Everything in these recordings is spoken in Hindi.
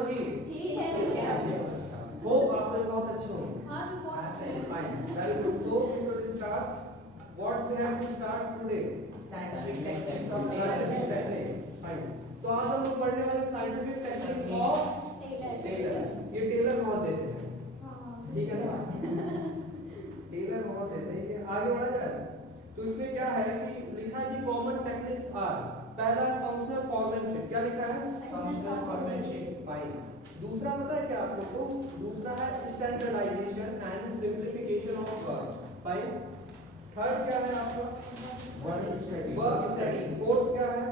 सभी? ठीक है। होप आप सभी बहुत अच्छे होंगे। हाँ बहुत Fine, very good. So we should start. What we have to start today? Scientific techniques of Scientific technique. Fine. तो आज हम लोग पढ़ने वाले scientific techniques of टेलर। ये टेलर बहुत देते हैं, ठीक है ना? टेलर बहुत देते हैं। ये आगे बढ़ा जाए तो इसमें क्या है कि लिखा है कि कॉमन टेक्निक्स आर, पहला फंक्शनल फॉर्मेनशिप। क्या लिखा है? Functional foremanship. फाइन। दूसरा पता है क्या आप लोग को? दूसरा है standardisation and simplification of work. Fine. Third क्या है आपका? Work study. Work study. Fourth क्या है?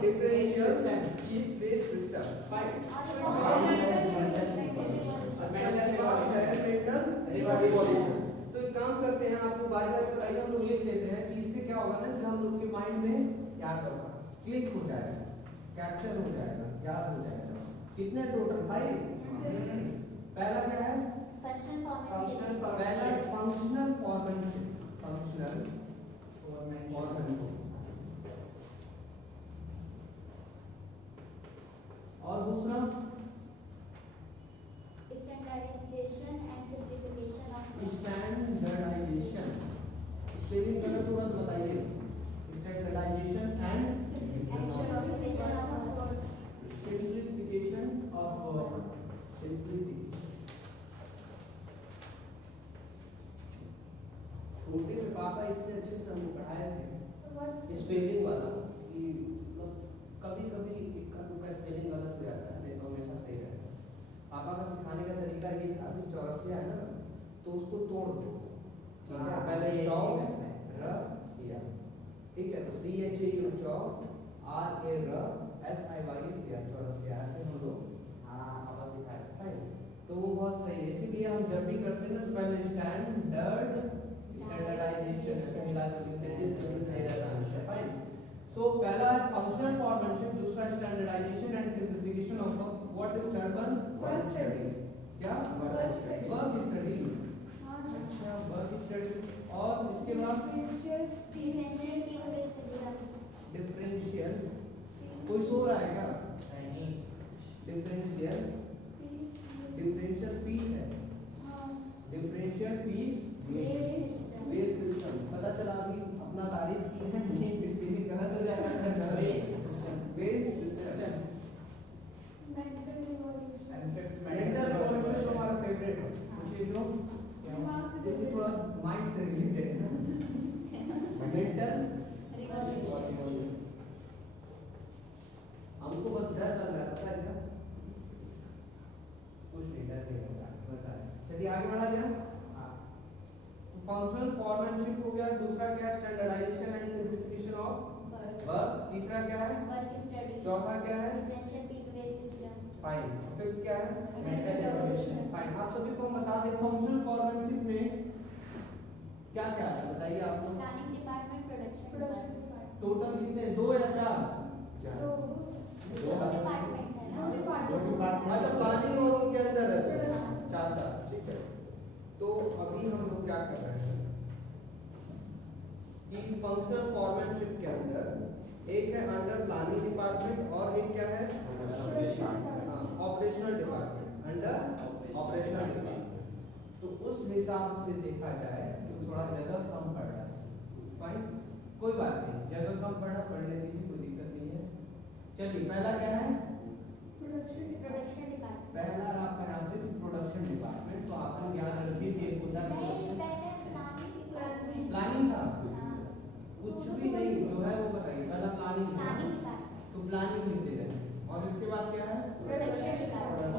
Differential piece based system. Fine. तो एक काम करते हैं, आपको बारी बारी बताइए, हम लोग लिख लेते हैं कि इससे क्या होगा ना कि हम लोग के माइंड में याद होगा, क्लिक हो जाएगा, कैप्चर हो जाएगा, याद हो जाएगा। कितने टोटल? 5। पहला क्या है? फंक्शनल पहला फंक्शनल फॉर्मेनशिप। Functional foremanship. और दूसरा standardisation and simplification of standardisation. Spelling गलत होगा तो बताइए। Standardisation and simplification of work. Simplification of work. छोटे में पापा इतने अच्छे से हमको पढ़ाए थे स्पेलिंग वाला कि मतलब कभी कभी इक्का दुक्का स्पेलिंग गलत हो जाता है, नहीं तो हमेशा सही रहता है। पापा का सिखाने का तरीका ये था कि चौरसिया है ना, तो उसको तोड़ दो, ठीक है? पहले चौक र सिया, ठीक है? तो CHA चौक, RA र SIY सिया, चौरसिया। ऐसे हम लोग पापा सिखाए थे। फाइन। तो वो बहुत सही है, इसीलिए हम जब भी करते हैं ना तो पहले स्टैंडर्डाइजेशन मिला दो, इससे सही रहता है। फाइन। सो पहला है फंक्शनल फॉर्मेनशिप, दूसरा standardisation and simplification of what is third one? Work study. क्या? Work study. अच्छा, वर्क स्टडी। और इसके बाद डिफरेंशियल। कोई सो रहा है क्या? नहीं। डिफरेंशियल पीस है। Differential piece wave system. पता चला अभी अपना तारीफ की है नहीं, स्पेलिंग गलत हो जाएगा sir. Wave system. Mental revolution हमारा फेवरेट है, मुझे जो क्योंकि थोड़ा माइंड से रिलेटेड है। Mental revolution. हमको बस डर लग रहा है, पता है क्या? कुछ नहीं, डर नहीं लग रहा, मजा है। चलिए आगे बढ़ा जाए। तो फंक्शनल फॉर्मेनशिप हो गया, दूसरा क्या है? Standardisation and simplification of work. तीसरा क्या है? Work study. चौथा क्या है? Differential piece based system. Fine. Fifth क्या है? Mental revolution. फाइन। आप सभी को हम बता दें फंक्शनल फॉर्मेनशिप में क्या क्या आता है, बताइए आपको। Planning department, production department. Total कितने? 2 या 4? दो डिपार्टमेंट है ना? अच्छा, प्लानिंग और उनके अंदर 4, ठीक है। तो अभी हम लोग क्या कर रहे हैं कि फंक्शनल फॉर्मेनशिप के अंदर एक है अंडर प्लानिंग डिपार्टमेंट और एक क्या है? Operational department. Under operational department. तो उस हिसाब से देखा जाए तो थोड़ा जगह कम पड़ रहा है। फाइन, कोई बात नहीं, जगह कम पड़ा, पढ़ने दीजिए, कोई दिक्कत नहीं है। चलिए पहला क्या है? Production department. पहला आपका नाम है प्रोडक्शन डिपार्टमेंट। तो आप लोग याद रखिए कि एक होता है प्लानिंग था, कुछ भी नहीं जो है वो बताइए। पहला प्लानिंग था, तो प्लानिंग लिख दे रहे हैं। और इसके बाद क्या है? Production department.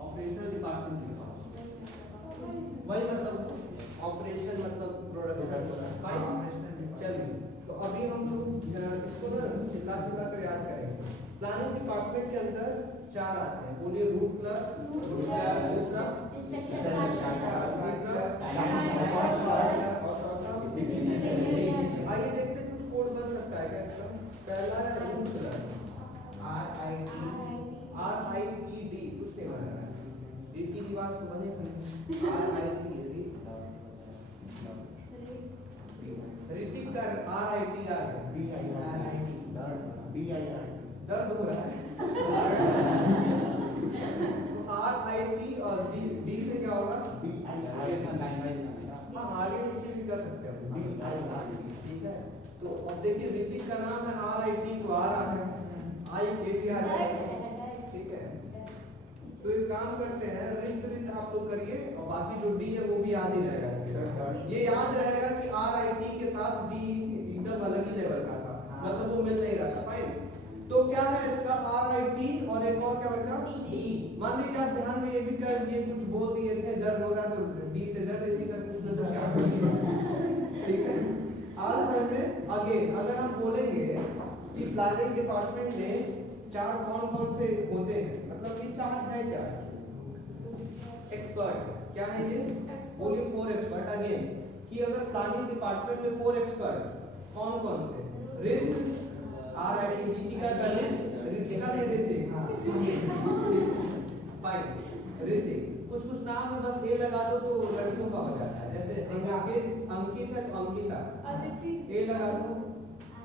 ऑपरेशनल डिपार्टमेंट लिखा, वही मतलब ऑपरेशन मतलब प्रोडक्शन। फाइन। चलिए तो अभी हम लोग इसको ना चिल्ला चिल्ला कर याद करेंगे। प्लानिंग डिपार्टमेंट के अंदर 4 आते हैं, बोलिए। रूट क्लर्क, दूसरा इंस्पेक्शन तीसरा आइए देखते कुछ कोड बन सकता है क्या इसका? पहला है रूट क्लर्क, RITD, कुछ नहीं बना है, रीति रिवाज तो बने RIT, ऋतिक कर RIT आ गया। दर्द हो रहा है। RIT और D से क्या होगा? हाँ आगे पीछे भी कर सकते हैं, ठीक है। तो अब देखिए ऋतिक का नाम है RIT तो R आ गया, IAT आ जाएगा, ठीक है। तो एक काम करते हैं, रित आप लोग करिए और बाकी जो D है वो भी याद ही रहेगा इसके। ये याद रहेगा कि RIT के साथ D एकदम अलग ही लेवल का था, मतलब वो मिल नहीं रहा था। फाइन, तो क्या है इसका RIT और एक और क्या बचा? D। मान लीजिए आप ध्यान में ये भी कर दिए, कुछ बोल दिए थे दर्द हो रहा तो D से दर्द, इसी का कुछ ना कुछ याद रखिए, ठीक है। आज में आगे अगर हम बोलेंगे कि प्लानिंग डिपार्टमेंट में चार कौन कौन से होते हैं, मतलब ये चार है क्या? एक्सपर्ट, क्या है ये? Only 4 expert. अगेन कि अगर प्लानिंग डिपार्टमेंट में 4 एक्सपर्ट कौन कौन से? रित, RIT, रीतिका, गणित, रीतिका ने ऋतिक, फाइन, ऋतिक। कुछ कुछ नाम है बस ए लगा दो तो लड़कियों का हो जाता है, जैसे अंकित, अंकित है तो अंकिता, ए लगा दो,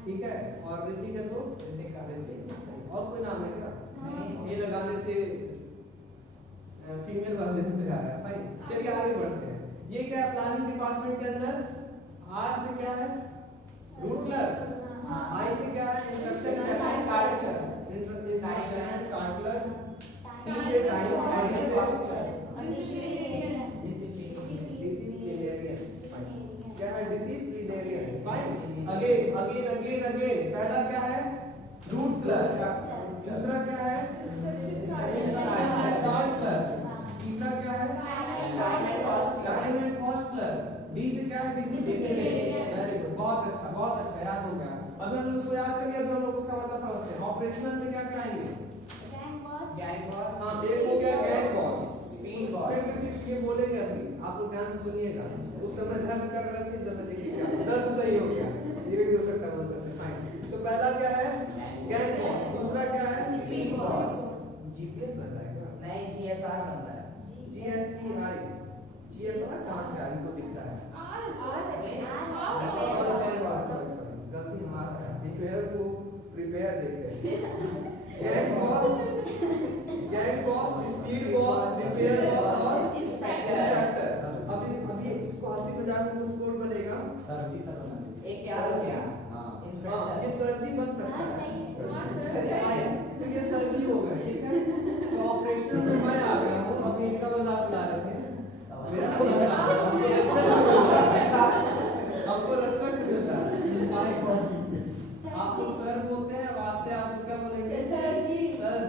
ठीक है। और ऋतिक है तो ऋतिका, ऋतिक। और कोई नाम है क्या? नहीं, ए लगाने से फीमेल वर्जन में आ रहा है। फाइन, चलिए आगे बढ़ते हैं। ये क्या है प्लानिंग डिपार्टमेंट के अंदर? आर से क्या है? रूट क्लर्क, आई से क्या है? Instruction and card clerk, instruction and card clerk, T से टाइम, और डी से डिसिप्लिनरियन, क्या है? Disciplinarian. Fine, again again again again, पहला क्या है? रूट क्लर्क, दूसरा क्या है? कार्ड क्लर्क, तीसरा क्या है? Time and cost clerk, D से क्या है? डिसिप्लिनरियन। वेरी गुड, बहुत अच्छा, याद हो गया। अभी हम लोग इसको याद कर लिया, अभी हम लोग उसका मतलब समझते हैं। ऑपरेशनल में क्या क्या आएंगे? गैंग बॉस, हाँ एक हो गया गैंग बॉस, स्पीड बॉस। फिर कुछ ये बोलेंगे अभी, आप लोग ध्यान से सुनिएगा। उस समय दर्द कर रहे थे, इस समय देखिए क्या दर्द सही हो गया, ये भी हो सकता है, बोल सकते हैं। फाइन, तो पहला क्या है? गैंग बॉस, दूसरा क्या है? स्पीड बॉस, जीपीएस बन रहा है क्या? नहीं GSR बन रहा है। GSPI, GSR कहाँ से आया? इनको दिख रहा है गलती हमारा है, प्रिपेयर को प्रिपेयर देखते हैं। Gang boss, speed boss, prepare boss और इंस्पेक्टर। अभी इसको हंसी मजाक में कुछ कोड बनेगा, एक क्या हो गया? हाँ ये सर्जी बन सकता है, तो ये सर्जी हो गया, ठीक है। तो ऑपरेशनल में मैं आ गया हूँ, अभी इनका मजाक उड़ा रहे थे, मेरा हमको रेस्पेक्ट मिलता है। आप लोग सर बोलते हैं, वहां से आप लोग क्या बोलेंगे? सर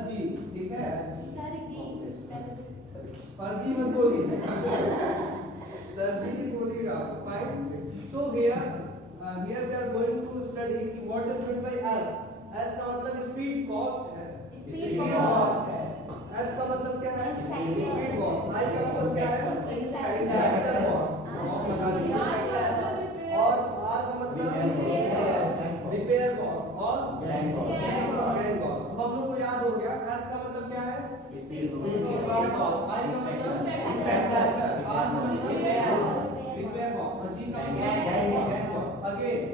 जी, ठीक है। फर्जी मत बोलिए, सर जी नहीं बोलिएगा आप। Fine, so here we are going to study what is meant by S का मतलब स्पीड कॉस्ट है, स्पीड बॉस, S का मतलब क्या है? इंस्पेक्टर। Speed boss. I का मतलब क्या है? इंस्पेक्टर बॉस लगा दीजिए। और R का मतलब रिपेयर बॉस और गैंग बॉस। हम लोग को याद हो गया। S का मतलब क्या है? Speed boss. I का मतलब इंस्पेक्टर, R का मतलब रिपेयर बॉस और G का मतलब गैंग बॉस। अगेन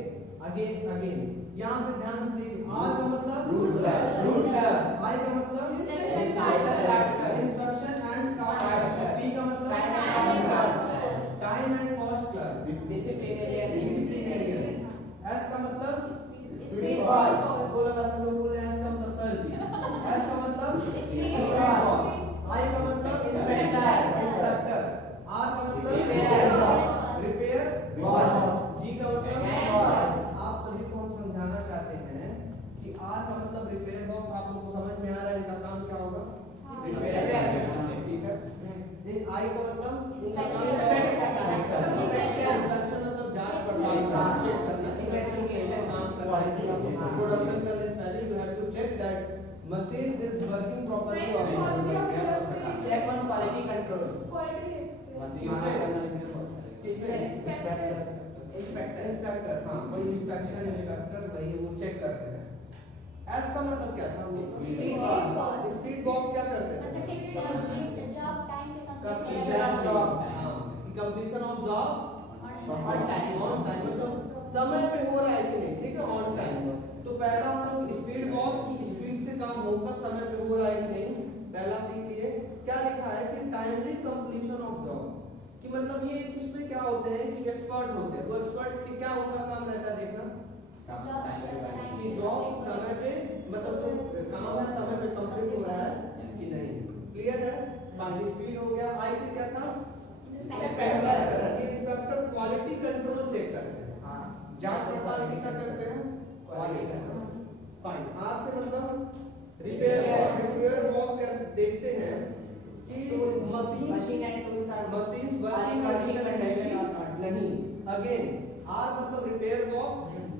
यहाँ पे ध्यान से देखिए, R का मतलब रूट क्लर्क, I का मतलब instruction and card clerk, T का मतलब time and cost clerk, disciplinarian, S का मतलब स्पीड बॉस। वो लगा सब लोग बोल रहे हैं S का मतलब सर जी, S का मतलब स्पीड बॉस, I का मतलब इंस्पेक्टर, R का मतलब रिपेयर बॉस, G का मतलब आप सभी को हम समझाना चाहते हैं कि R का मतलब रिपेयर बॉस। आप लोगों को समझ में आ रहा है इनका काम क्या होगा? रिपेयर, ठीक है। I का मतलब इंस्पेक्शन, मतलब जांच पड़ताल करना, चेक करना, इन्वेस्टिगेशन काम करना, प्रोडक्शन करने से पहले you have to check that machine is working properly और check on quality control. Inspector, हाँ वही इंस्पेक्शन इंस्पेक्टर, वही वो चेक करते हैं। एस का मतलब क्या था? स्पीड बॉस क्या करते हैं? Completion of job on time, मतलब समय पे हो रहा है कि नहीं, ठीक है, ऑन टाइम। तो पहला हम लोग स्पीड बॉस की स्पीड से कंप्लीशन ऑफ जॉब कि मतलब ये इसमें क्या होते हैं कि एक्सपर्ट होते हैं, वो एक्सपर्ट की क्या उनका काम रहता है देखना कि जॉब समय पे मतलब जो काम है समय पे कंप्लीट हो रहा है कि नहीं, क्लियर है। बाकी स्पीड हो गया, आई से क्या था इंस्पेक्टर क्वालिटी कंट्रोल चेक करते हैं, हाँ जांच पड़ताल किसका करते हैं, क्वालिटी कंट्रोल। फाइन। आज से मतलब रिपेयर बॉक्स क्या देखते हैं कि machine and tools are machines working condition है कि नहीं, अगेन आर मतलब repair box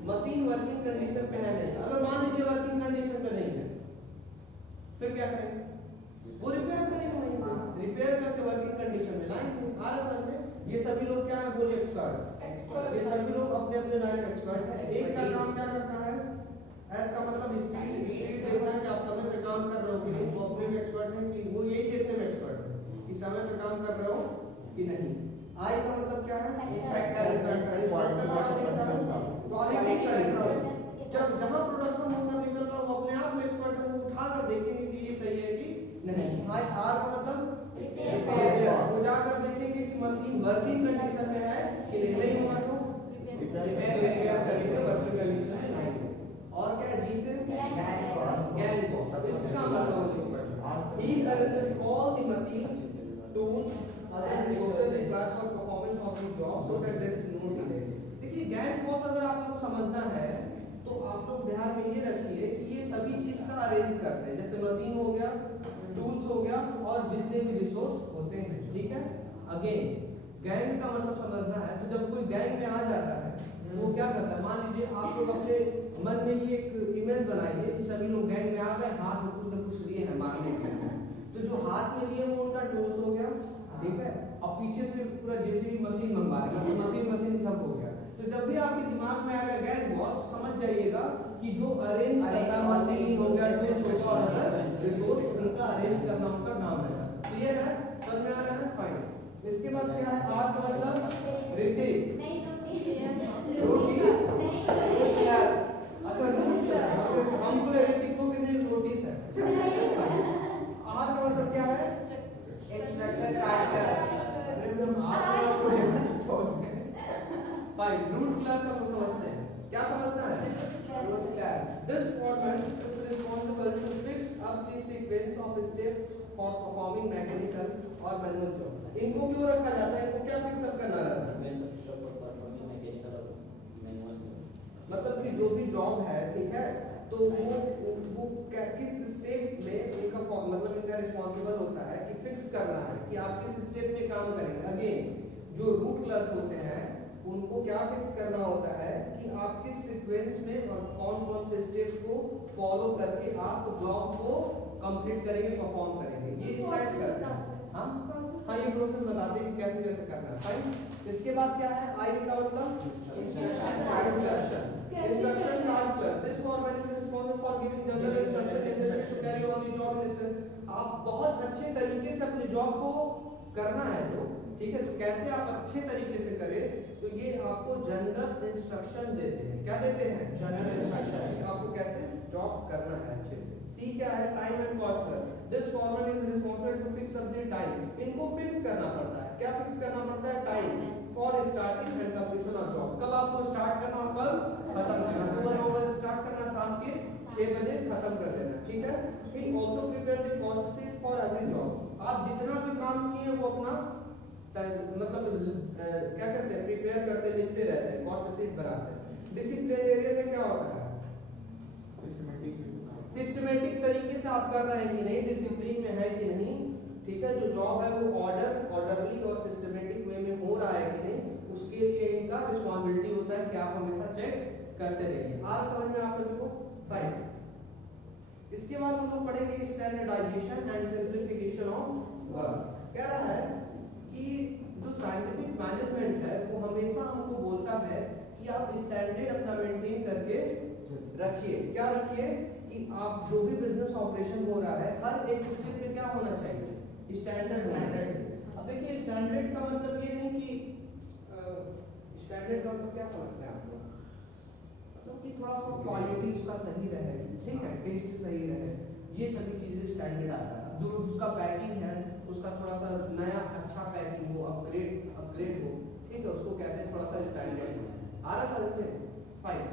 machine working condition पे है नहीं, अगर मान लीजिए वर्किंग कंडीशन पे नहीं है फिर क्या करेंगे, वो रिपेयर करेंगे वहीं पे, रिपेयर करके वर्किंग कंडीशन में लाएंगे। आ रहा समझ में, ये सभी लोग क्या है बोलिए एक्सपर्ट, ये सभी लोग अपने अपने लाइन में एक्सपर्ट है। एक का काम क्या करता है, एस का मतलब स्पीड देखना है कि आप समय पे काम कर रहे हो कि नहीं, वो अपने में एक्सपर्ट है कि वो यही देखने में एक्सपर्ट है कि समय पे काम कर रहे हो कि नहीं। आई का मतलब क्या है, क्वालिटी कंट्रोल, जब जहां प्रोडक्शन होकर निकल रहा है वो अपने आप में एक्सपर्ट है, वो उठा कर देखेंगे कि ये सही है कि नहीं। आई आर का मतलब रिपेयर, वो जाकर देखेंगे कि मशीन वर्किंग कंडीशन में है कि नहीं हुआ तो रिपेयर करेंगे वर्किंग कंडीशन में लाएंगे। और क्या जी से गैंग बॉक्स, इसका मतलब he arranges all the machine tools other resources required for performance of the job so that there is no delay। देखिए गैंग बॉक्स अगर आप लोग समझना है तो आप लोग ध्यान में ये रखिए कि ये सभी चीज का अरेंज करते हैं, जैसे मशीन हो गया, टूल्स हो गया और जितने भी रिसोर्स होते हैं, ठीक है। अगेन गैंग का मतलब समझना है, तो जब कोई गैंग में आ जाता है वो क्या करता है, मान लीजिए आप लोग अपने मन में ये एक इमेज बनाइए कि सभी लोग गैंग में आ गए, हाथ में कुछ न कुछ लिए हैं मारने के लिए, तो जो हाथ में लिए वो उनका टूल्स हो गया, ठीक है, और पीछे से पूरा जेसीबी मशीन मंगवा रहे हैं, तो मशीन सब हो गया। तो जब भी आपके दिमाग में आएगा गैंग बॉस, समझ जाइएगा कि जो अरेंज करता है मशीन हो गया, जो छोटा और अदर रिसोर्स उनका अरेंज करना उनका नाम है। क्लियर है, समझ में आ रहा है, फाइन। इसके बाद क्या है, आर का मतलब रिटेल, रोटी, अच्छा हम बोले ऋतिक को कितने रोटीज है, आर का मतलब क्या है, instruction card. Fine. Route clerk का समझते हैं, क्या समझना है, route clerk, this foreman is responsible to fix up the sequence of steps for performing mechanical और मैनुअल जॉब। इनको क्यों रखा जाता है, इनको क्या फिक्स अप करना रहता है, मतलब कि जो भी जॉब है, ठीक है, तो वो किस स्टेप में इनका मतलब इनका रिस्पांसिबल होता है कि फिक्स करना है कि आप किस स्टेप में काम करेंगे। अगेन जो रूट क्लर्क होते हैं उनको क्या फिक्स करना होता है कि आप किस सीक्वेंस में और कौन कौन से स्टेप को फॉलो करके आप जॉब को कंप्लीट करेंगे, परफॉर्म करेंगे, ये डिसाइड करते हैं। हाँ ये प्रोसेस बताते हैं कि कैसे कैसे करना है, फाइन। इसके बाद क्या है, आई का मतलब instruction card clerk, this foreman is responsible for giving general instruction necessary to carry on the job in. आप बहुत अच्छे तरीके से अपने जॉब को करना है जो, ठीक है, तो कैसे आप अच्छे तरीके से करें, तो ये आपको जनरल इंस्ट्रक्शन देते हैं। क्या देते हैं, जनरल इंस्ट्रक्शन, आपको कैसे जॉब करना है अच्छे से। सी क्या है, time and cost sir, this foreman is responsible to fix up the time, इनको फिक्स करना पड़ता है, क्या फिक्स करना पड़ता है, time for starting and completion of job, कब आपको स्टार्ट करना और कब खत्म करना, सुबह 9 बजे स्टार्ट करना, शाम के 6 बजे खत्म कर देना, ठीक है। ही also prepare the cost sheet for every job, आप जितना भी काम किए वो अपना मतलब क्या करते हैं, प्रिपेयर करते, लिखते रहते हैं, कॉस्ट शीट बनाते हैं। डिसिप्लिन एरिया में क्या होता है, सिस्टमैटिक तरीके से आप कर रहे हैं कि नहीं, डिसिप्लिन में है कि नहीं, ठीक है, जो जॉब है वो ऑर्डरली और सिस्टमैटिक वे में हो रहा है कि नहीं, उसके लिए इनका रिस्पांसिबिलिटी होता है कि आप हमेशा चेक करते रहिए। आज समझ में आप सभी को, फाइन। इसके बाद हम लोग पढ़ेंगे standardisation and simplification of work. कह रहा है कि जो साइंटिफिक मैनेजमेंट है वो हमेशा हमको बोलता है कि आप स्टैंडर्ड अपना मेंटेन करके रखिए। क्या रखिए कि आप जो भी बिजनेस ऑपरेशन हो रहा है हर एक स्टेप पे क्या होना चाहिए, स्टैंडर्ड। अब देखिए स्टैंडर्ड का मतलब ये नहीं कि स्टैंडर्ड का मतलब क्या समझते हैं आप लोग, मतलब कि थोड़ा सा क्वालिटी उसका सही रहे, ठीक है, टेस्ट सही रहे, ये सभी चीजें स्टैंडर्ड आता है। जो उसका पैकिंग है उसका थोड़ा सा नया अच्छा पैकिंग हो, अपग्रेड हो, ठीक है, उसको कहते हैं थोड़ा सा स्टैंडर्ड। आ रहा समझ में? फाइन।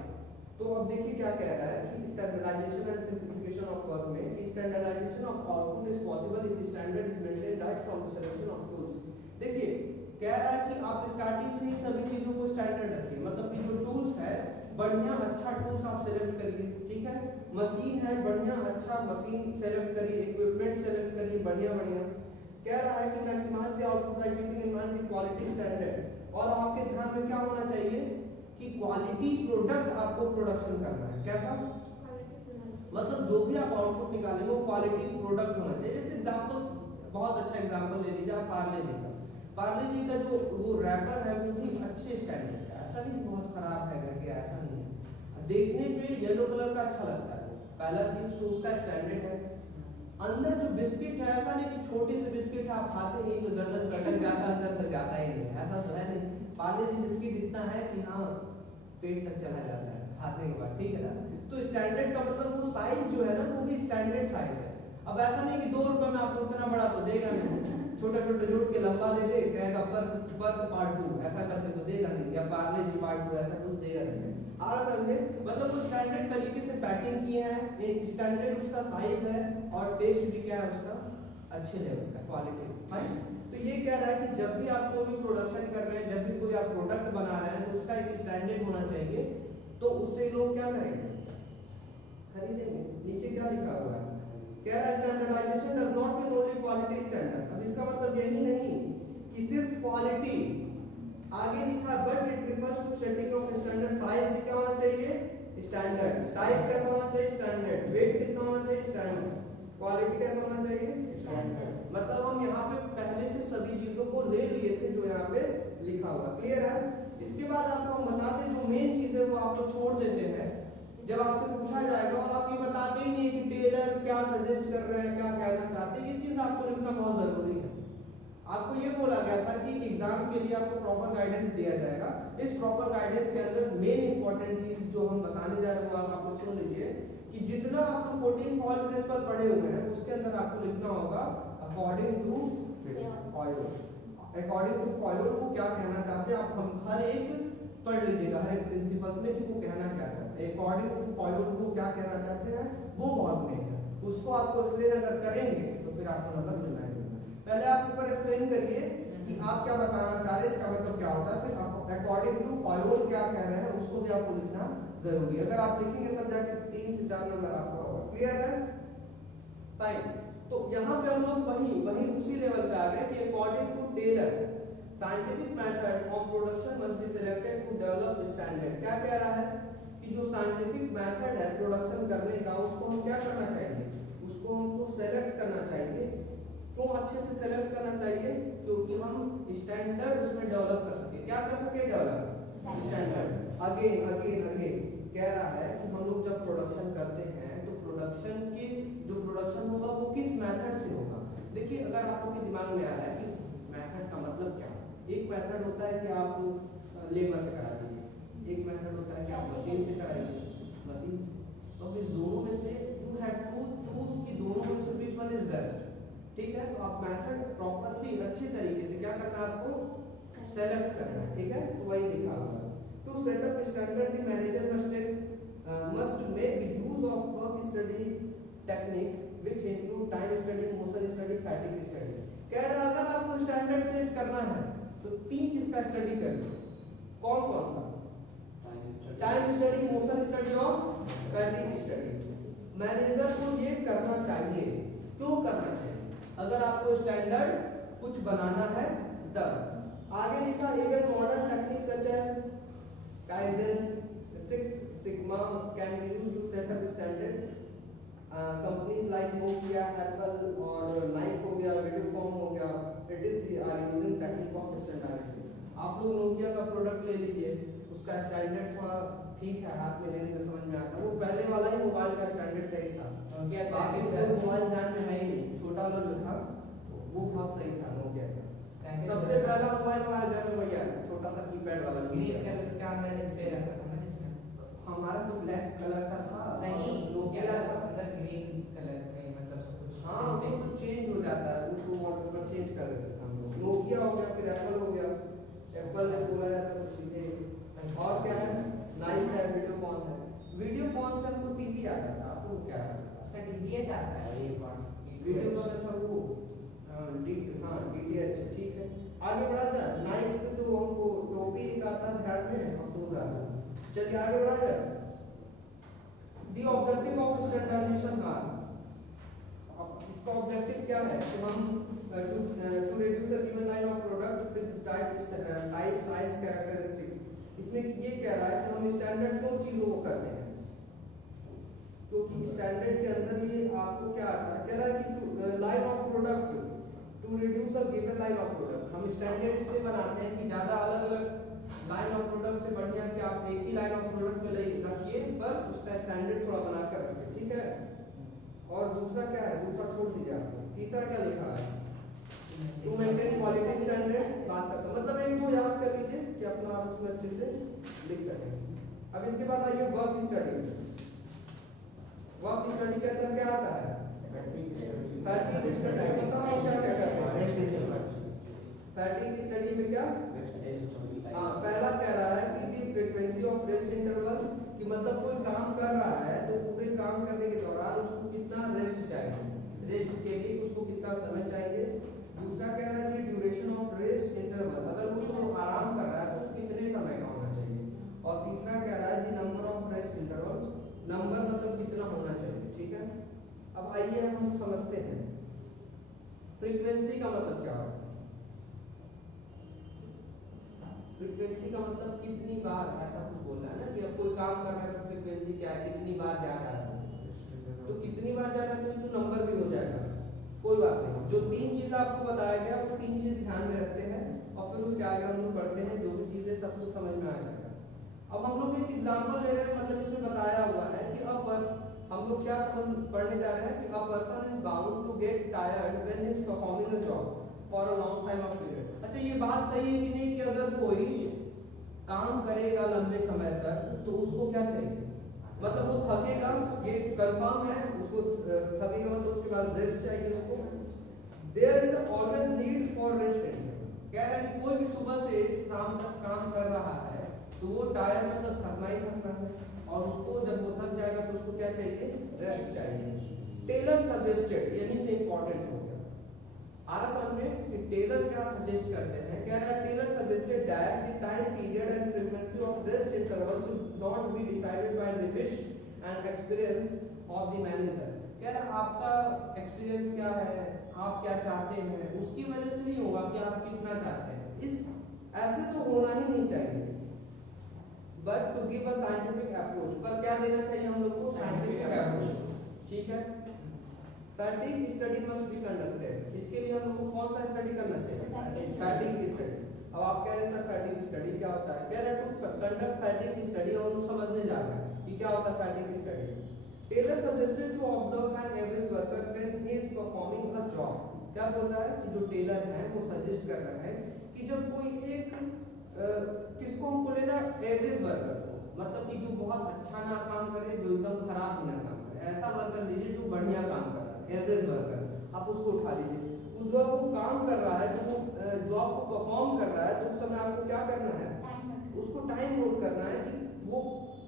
तो अब देखिए क्या कह रहा है कि standardisation and simplification of work में कि standardisation of output is possible if standard is maintained right from the selection of tools. देखिए कह रहा है कि आप स्टार्टिंग से ही सभी चीजों को स्टैंडर्ड रखिए, मतलब कि जो टूल्स है बढ़िया अच्छा टूल्स आप सेलेक्ट करिए, ठीक है, मशीन है बढ़िया अच्छा मशीन सेलेक्ट करिए, इक्विपमेंट सेलेक्ट करिए बढ़िया बढ़िया। कह रहा है कि maximise the output by keeping in mind the quality standard, और आपके ध्यान में क्या होना चाहिए कि क्वालिटी प्रोडक्ट आपको प्रोडक्शन करना है। कैसा? मतलब जो भी आप आउटपुट निकालेंगे वो क्वालिटी प्रोडक्ट होना चाहिए। जैसे एग्जांपल, बहुत अच्छा एग्जांपल ले लीजिए आप पार्ले जी का। पार्ले जी का जो वो रैपर है वो भी अच्छे स्टैंडर्ड का, ऐसा नहीं बहुत खराब है करके, ऐसा नहीं है, देखने पे येलो कलर का अच्छा लगता है। पहला चीज तो उसका स्टैंडर्ड है। अंदर जो बिस्किट है ऐसा नहीं कि छोटे से बिस्किट है आप खाते ही तो गर्दन कटक जाता है, अंदर तक जाता ही नहीं, ऐसा तो है नहीं। पार्ले जी बिस्किट इतना है कि हाँ पेट तक चला जाता है खाने के बाद, ठीक है ना। तो स्टैंडर्ड का मतलब वो साइज जो है ना वो भी स्टैंडर्ड साइज है। अब ऐसा नहीं कि 2 रुपए में आपको इतना बड़ा तो देगा नहीं, छोटा छोटा जोड़ के लंबा दे दे, कहेगा पर पार्ट 2 ऐसा करके तो देगा नहीं, या पार्ले जी पार्ट 2 ऐसा कुछ देगा नहीं। आ समझे? मतलब वो स्टैंडर्ड तरीके से पैकिंग किए हैं, स्टैंडर्ड उसका साइज है, और टेस्ट भी क्या है उसका अच्छे लेवल का, क्वालिटी। फाइन। तो ये कह रहा है कि जब भी आप कोई भी प्रोडक्शन कर रहे हैं, जब भी कोई आप प्रोडक्ट बना रहे हैं तो उसका एक स्टैंडर्ड होना चाहिए, तो उससे लोग क्या करेंगे? खरीदेंगे। नीचे क्या लिखा हुआ है? कह रहा है standardisation does not mean only quality standard. अब इसका मतलब यही नहीं कि सिर्फ क्वालिटी, आगे लिखा but it refers to setting of standard. Size भी क्या होना चाहिए? स्टैंडर्ड। टाइप कैसा होना चाहिए? स्टैंडर्ड। वेट कितना होना चाहिए? स्टैंडर्ड। क्वालिटी कैसा होना चाहिए? स्टैंडर्ड। मतलब हम यहाँ पे पहले से सभी चीजों को ले लिए थे जो यहाँ पे लिखा हुआ। क्लियर है? इसके बाद आपको हम बताते हैं जो मेन चीज है वो आप लोग छोड़ देते हैं जब आपसे पूछा जाएगा, और आप ये बताते ही नहीं कि टेलर क्या सजेस्ट कर रहे हैं, क्या कहना चाहते हैं। ये चीज आपको लिखना बहुत जरूरी है। आपको ये बोला गया था कि एग्जाम के लिए आपको प्रॉपर गाइडेंस दिया जाएगा। इस प्रॉपर गाइडेंस के अंदर मेन इंपॉर्टेंट चीज जो हम बताने जा रहे हैं वो आप लोग सुन लीजिए कि जितना आप लोग 14 फॉयल प्रिंसिपल पढ़े हुए हैं उसके अंदर आपको लिखना होगा according to Fayol. According to Fayol वो क्या कहना चाहते हैं, आप हम हर एक पढ़ लीजिएगा, हर एक प्रिंसिपल्स में कि वो कहना क्या चाहते हैं। अकॉर्डिंग टू फॉयल वो क्या कहना चाहते हैं वो बहुत मेन है, उसको आपको एक्सप्लेन अगर करेंगे तो फिर आपको नंबर मिलना है। पहले आप ऊपर एक्सप्लेन करिए कि आप क्या बताना चाह रहे हैं, इसका मतलब क्या होता है, फिर अकॉर्डिंग टू फॉयल क्या कह रहे हैं उसको भी आपको लिखना जरूरी है। अगर आप लिखेंगे तब जाके 3 से 4 नंबर आपका होगा। क्लियर है? फाइन। तो यहाँ पे हम लोग वही उसी लेवल पे आ गए कि according to Taylor scientific method of production must be selected to develop standard. क्या कह रहा है कि जो साइंटिफिक मेथड है प्रोडक्शन करने का उसको हम क्या करना चाहिए, उसको हमको सेलेक्ट करना चाहिए। क्यों अच्छे से सेलेक्ट करना चाहिए? क्योंकि हम स्टैंडर्ड उसमें डेवलप कर सके। क्या कर सके? Develop standard. अगेन कह रहा है कि हम लोग जब प्रोडक्शन करते हैं तो प्रोडक्शन की जो प्रोडक्शन होगा वो किस मेथड से होगा। देखिए अगर आप लोग के दिमाग में आ रहा है कि मेथड का मतलब क्या, एक मेथड होता है कि आप लेबर से करा दीजिए, एक मेथड होता है कि आप मशीन से कराइए, मशीन से। तो इस दोनों में से यू हैव टू चूज कि दोनों में से व्हिच वन इज बेस्ट। ठीक है, तो आप मेथड प्रॉपर्ली अच्छे तरीके से क्या करना है, आपको सेलेक्ट करना है। ठीक है, तो वही लिखा हुआ है। To set up standard the manager must make use of work study technique which include time study, motion study, fatigue study. कह रहा है अगर आपको स्टैंडर्ड सेट करना है तो 3 चीज का स्टडी करिए। कौन कौन सा? टाइम स्टडी, मोशन स्टडी और फैटिग स्टडी। मैनेजर को ये करना चाहिए। क्यों करना चाहिए? अगर आपको स्टैंडर्ड कुछ बनाना है तब। आगे लिखा even modern technique such as kaizen, six sigma can be used to set up standard. Companies like Nokia, Apple और नाइक हो गया, वीडियोकॉन हो गया, it are using technique of standardization. आप लोग नोकिया का प्रोडक्ट ले लीजिए, उसका स्टैंडर्ड थोड़ा ठीक है, हाथ में लेने में समझ में आता है, वो पहले वाला ही मोबाइल का स्टैंडर्ड सही था। नोकिया बाकी मोबाइल ध्यान में है ही नहीं, छोटा वाला जो था वो बहुत सही था नोकिया का। सबसे पहला मोबाइल हमारे घर में वही आया, छोटा सा कीपैड वाला, ग्रीन कलर का अंदर डिस्प्ले रहता था ना जिसमें। हमारा तो ब्लैक कलर का था। नहीं, उसके नोकिया अंदर ग्रीन कलर में मतलब सब कुछ। हाँ वो तो चेंज हो जाता है, वो तो मॉडल पर चेंज आता है ये पार्ट वीडियो का अच्छा वो DTH ठीक है। आगे बढ़ा जाए। नाइट से तो हमको टोपी एक आता है ध्यान में और सूज आता है। चलिए आगे बढ़ा जाए। The objective of standardization are, इसका ऑब्जेक्टिव क्या है कि हम to reduce a given line of product with type size characteristics. इसमें ये कह रहा है कि हम स्टैंडर्ड क्यों चीजों को करते हैं, क्योंकि स्टैंडर्ड के अंदर ये आपको क्या आता है, कह रहा है कि line of product to reduce a given line of product. हम स्टैंडर्ड इसलिए बनाते हैं कि ज्यादा अलग अलग लाइन ऑफ प्रोडक्ट से बढ़िया कि आप एक ही लाइन ऑफ प्रोडक्ट में रखिए, पर उसका स्टैंडर्ड थोड़ा बनाकर रखिए, ठीक है। और दूसरा क्या है, दूसरा छोड़ दीजिए आप। तीसरा क्या लिखा है, टू मेंटेन क्वालिटी स्टैंडर्ड। बात सकता मतलब एक दो याद कर लीजिए कि अपना आप उसमें अच्छे से लिख सकें। अब इसके बाद आइए वर्क स्टडी। वर्क स्टडी के अंदर क्या आता है, फैटिग स्टडी में बताओ क्या क्या करते हैं। फैटिग स्टडी में क्या, हाँ पहला कह रहा है कि the frequency of rest interval, कि मतलब कोई काम कर रहा है तो पूरे काम करने के दौरान उसको कितना रेस्ट चाहिए, रेस्ट के लिए उसको कितना समय चाहिए। दूसरा कह रहा है कि ड्यूरेशन ऑफ रेस्ट इंटरवल, अगर वो तो आराम कर रहा है तो कितने समय का होना चाहिए। और तीसरा कह रहा है कि number of rest interval, number मतलब कितना होना चाहिए, ठीक है। अब आइए हम समझते हैं फ्रीक्वेंसी का मतलब क्या है। फ्रीक्वेंसी का मतलब कितनी बार, ऐसा कुछ बोल रहा है ना कि अब कोई काम कर रहा है तो फ्रीक्वेंसी क्या है, कितनी बार जा रहा है। तो कितनी बार जा रहा है तो नंबर भी हो जाएगा, कोई बात नहीं। जो तीन चीज आपको बताया गया वो तीन चीज ध्यान में रखते हैं और फिर उसके आगे हम लोग पढ़ते हैं, जो भी चीजें सब कुछ समझ में आ जाएगा। अब हम लोग एक एग्जांपल ले रहे हैं, मतलब इसमें बताया हुआ है कि हम लोग क्या पढ़ने जा रहे हैं कि a person is bound to get tired when he is performing a job for a long time of period. अच्छा ये बात सही है कि नहीं कि अगर कोई काम करेगा लंबे समय तक तो उसको क्या चाहिए, मतलब वो थकेगा, ये कंफर्म है, उसको थकेगा तो उसके बाद रेस्ट चाहिए उसको। There is always need for rest. कह रहा है कि कोई भी सुबह से शाम तक काम कर रहा है तो वो टायर्ड मतलब थकना ही थकना है, और उसको जब वो थक जाएगा तो उसको क्या चाहिए, रेस्ट चाहिए। टेलर सजेस्टेड, यहीं से इंपॉर्टेंट हो गया आ रहा समझ में कि टेलर क्या सजेस्ट करते हैं। कह रहा है Taylor suggested that the time period and frequency of rest interval should not be decided by the wish and experience of the manager. कह रहा है आपका एक्सपीरियंस क्या है, आप क्या चाहते हैं, उसकी वजह से नहीं होगा कि आप कितना चाहते हैं, इस ऐसे तो होना ही नहीं चाहिए। But to give a scientific approach, पर क्या देना चाहिए हम लोग को, साइंटिफिक अप्रोच, ठीक है। Fatigue study must be conducted, इसके लिए हम लोग को कौन सा स्टडी करना चाहिए, फैटिग स्टडी। अब आप कह रहे हैं सर फैटिग स्टडी क्या होता है, कह रहे हैं टू कंडक्ट फैटिग स्टडी, और हम समझने जा रहे हैं कि क्या होता है fatigue study. Taylor suggested to observe an average worker when he is performing a job. क्या बोल रहा है कि जो टेलर है वो सजेस्ट कर रहा है कि जब कोई एक किसको हमको लेना, एवरेज वर्कर को, मतलब कि जो बहुत अच्छा ना काम करे, जो एकदम खराब भी ना काम करे, ऐसा वर्कर लीजिए जो बढ़िया काम कर रहा है, एवरेज वर्कर आप उसको उठा लीजिए। उस जब वो काम कर रहा है, जो वो जॉब को परफॉर्म कर रहा है, तो उस समय आपको क्या करना है, उसको टाइम नोट करना है कि वो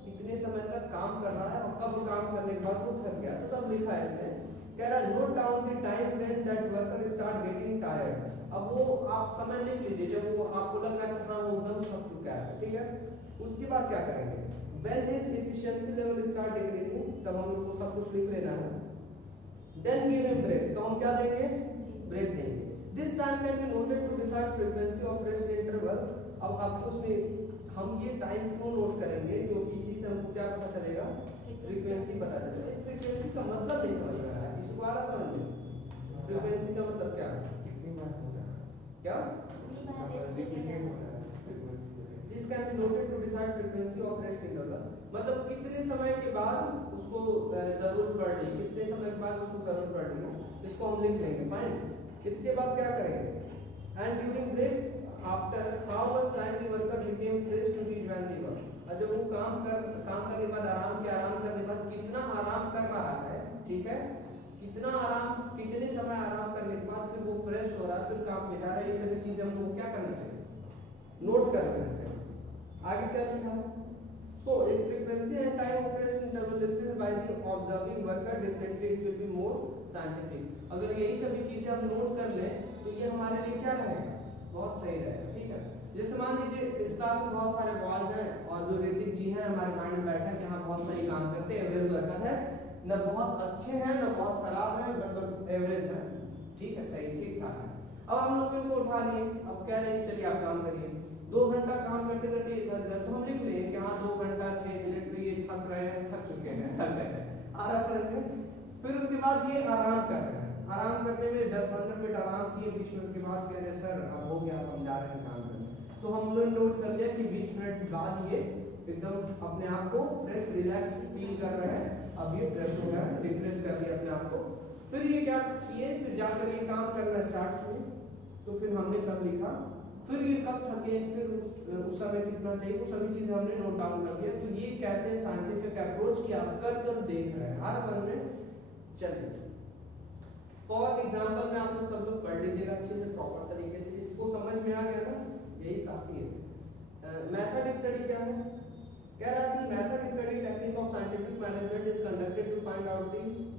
कितने समय तक काम कर रहा है और कब काम करने के बाद वो थक गया, तो सब लिखा है इसमें। कह रहा है note down the time when that worker start getting tired. अब वो आप समय लिख लीजिए जब वो आपको लग रहा है कि हाँ वो एकदम थक चुका है, ठीक है। उसके बाद क्या करेंगे, when his efficiency level start decreasing, तब हम लोग को सब कुछ लिख लेना है। देन गिव हिम ब्रेक, तो हम क्या देंगे, ब्रेक देंगे। This time can be noted to decide frequency of rest interval. अब आपको उसमें हम ये टाइम क्यों नोट करेंगे, क्योंकि इसी से हमको क्या पता चलेगा, फ्रीक्वेंसी पता चलेगा। फ्रीक्वेंसी का मतलब नहीं समझ में आ रहा है, इसको आ रहा समझ में, फ्रीक्वेंसी का मतलब क्या है, कितनी बार होता है, क्या, this can be noted to decide frequency of rest interval, मतलब कितने समय के बाद उसको जरूरत पड़ रही, कितने समय के बाद उसको जरूरत पड़ रही है, इसको हम लिख लेंगे, फाइन। इसके बाद क्या करेंगे, and during break after how much time the worker became fresh to rejoin the work. जब वो काम करने के बाद आराम करने के बाद कितना आराम कर रहा है, ठीक है, कितना आराम, कितने समय आराम करने के बाद फिर वो फ्रेश हो रहा है, फिर काम पे जा रहा है, ये सभी चीजें हम लोग क्या करना चाहिए, नोट कर लेना चाहिए। आगे क्या लिखा है, so if frequency and time of rest interval difference by the observing worker differently it will be more scientific. अगर यही सभी चीजें हम नोट कर लें तो ये हमारे लिए क्या रहेगा, बहुत सही रहेगा। ठीक है, जैसे मान लीजिए इस क्लास में बहुत सारे बॉयज हैं और जो ऋतिक जी हैं हमारे माइंड में बैठा कि हाँ बहुत सही काम करते हैं, एवरेज वर्कर है, न बहुत अच्छे हैं न बहुत खराब हैं, मतलब एवरेज है। ठीक है, सही ठीक ठाक है। अब हम लोग इनको उठा लिए, अब कह रहे हैं चलिए आप काम करिए। 2 घंटा काम करते करते ये थक गए तो हम लिख लें कि हाँ 2 घंटा 6 मिनट में ये थक रहे हैं, थक चुके हैं, थक गए हैं, आराम से। फिर उसके बाद ये आराम कर रहे हैं, आराम करने में 10-15 मिनट आराम किए, 20 मिनट के बाद कह रहे हैं सर अब हो गया, हम जा रहे हैं काम करने। तो हम लोग नोट कर लिया कि 20 मिनट बाद ये एकदम अपने आप को फ्रेश रिलैक्स फील कर रहे हैं, अब ये फ्रेश हो गया, रिफ्रेश कर लिया अपने आप को। फिर ये क्या किए, फिर जाकर ये काम करना स्टार्ट किए। तो फिर हमने सब लिखा, फिर ये कब थके, फिर उस समय कितना चाहिए, वो सभी चीजें हमने नोट डाउन कर लिया। तो ये कहते हैं साइंटिफिक अप्रोच कि आप कर कर देख रहे हैं, हर वन में चलिए। फॉर एग्जांपल में आप लोग सब लोग पढ़ लीजिएगा अच्छे से प्रॉपर तरीके से, इसको समझ में आ गया ना, यही काफी है। मेथड स्टडी क्या है, कह रहा है method study technique of scientific management is conducted to find out the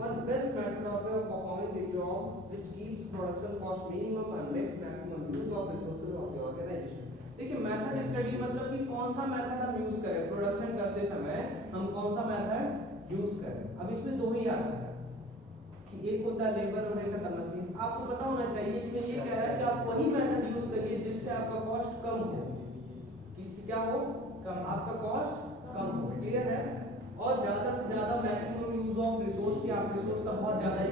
one best method of performing a job which keeps production cost minimum and makes maximum use of resources of the organization। देखिए मेथड स्टडी मतलब कि कौन सा मेथड हम यूज करें, प्रोडक्शन करते समय हम कौन सा मेथड यूज करें। अब इसमें दो ही आता है कि एक होता है लेबर और एक होता है मशीन। आपको पता होना चाहिए इसमें ये कह रहा है कि आप वही मेथड यूज करिए जिससे आपका कॉस्ट कम हो, किससे क्या हो कम, आपका कॉस्ट कम हो, क्लियर है। और ज्यादा से ज्यादा मैक्सिमम यूज ऑफ रिसोर्स की, आप रिसोर्स का बहुत ज्यादा